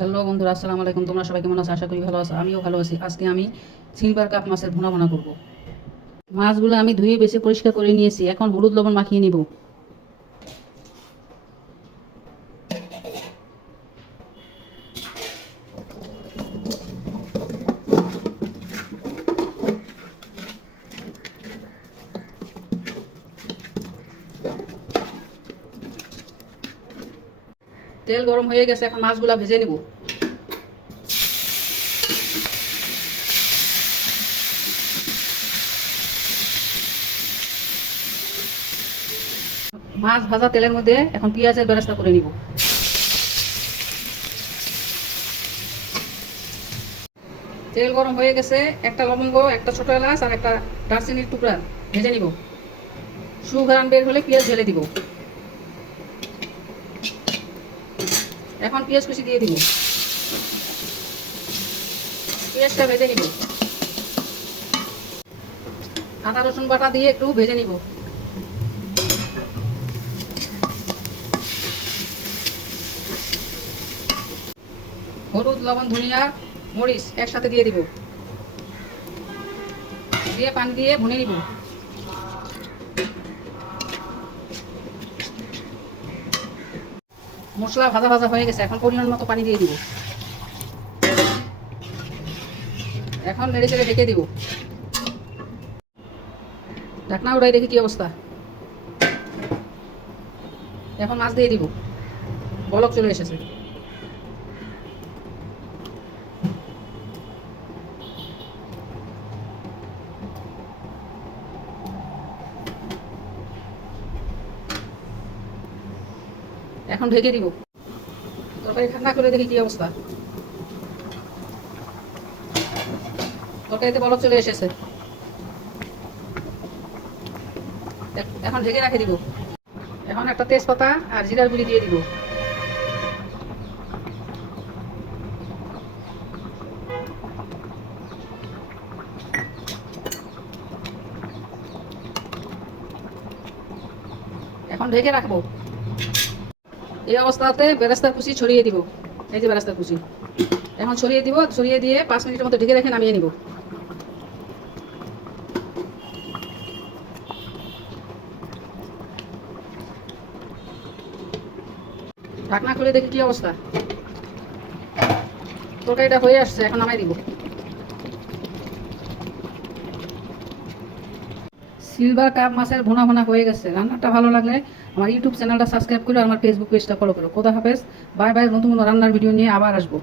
Hello বন্ধুরা, আসসালামু আলাইকুম। তোমরা সবাই কেমন আছো? আশা করি ভালো আছো। আমিও ভালো আছি। আজকে আমি সিলভার কাপ মাছের ভুনা করব। মাছগুলো আমি ধুয়ে বেছে পরিষ্কার করে নিয়েছি। এখন হলুদ লবণ মাখিয়ে নিব। তেল গরম হয়ে গেছে, এখন মাছগুলো ভেজে নেব। মাছ ভাজা তেলের মধ্যে এখন পেঁয়াজের বেরেস্তা করে নিব। তেল গরম হয়ে গেছে, একটা লবঙ্গ, একটা ছোট এলাচ আর একটা দারচিনির টুকরা ভেজে নিব। সুঘ্রাণ বের হলে পেঁয়াজ ঢেলে দিব। এখন পেঁয়াজ কুচি দিয়ে দিব। পেঁয়াজটা ভেজে নিব। আদা রসুন বাটা দিয়ে একটু ভেজে নিব। হলুদ, লবণ, ধনিয়া, মরিচ একসাথে দিয়ে দিব। দিয়ে পানি দিয়ে ভুনে নিব। মশলা ভাজা ভাজা হয়ে গেছে, এখন পরিমাণ মতো পানি দিয়ে দিব। এখন নেড়ে চেড়ে ঢেকে দিব। ঢাকনা উঠাই দেখি কি অবস্থা। এখন মাছ দিয়ে দিব। বলক চলে এসেছে। এখন ঢেকে দিব। তরকারি ঠান্ডা করে দেখি কি অবস্থা। তরকারিতে বলক চলে এসেছে। এখন ঢেকে রাখে দিব। এখন একটা তেজপাতা আর জিরার গুঁড়ি দিয়ে দিব। এখন ঢেকে রাখবো। এই অবস্থাতে বেরেস্তার কুচি ছড়িয়ে দিব। এই যে বেরেস্তার কুচি এখন ছড়িয়ে দিব। ছড়িয়ে দিয়ে 5 মিনিটের মতো ঢেকে রেখে নামিয়ে নিব। ঢাকনা খুলে দেখি কি অবস্থা। তরকারিটা হয়ে আসছে, এখন নামাই দিব। সিলভার কাপ মাছের ভুনা ভুনা হয়ে গেছে। রান্নাটা ভালো লাগলে আমার ইউটিউব চ্যানেলটা সাবস্ক্রাইব করে আমার ফেসবুক পেজটা ফলো করো। খোদা হাফেজ। Bye bye. নতুন রান্নার ভিডিও নিয়ে আবার আসবো।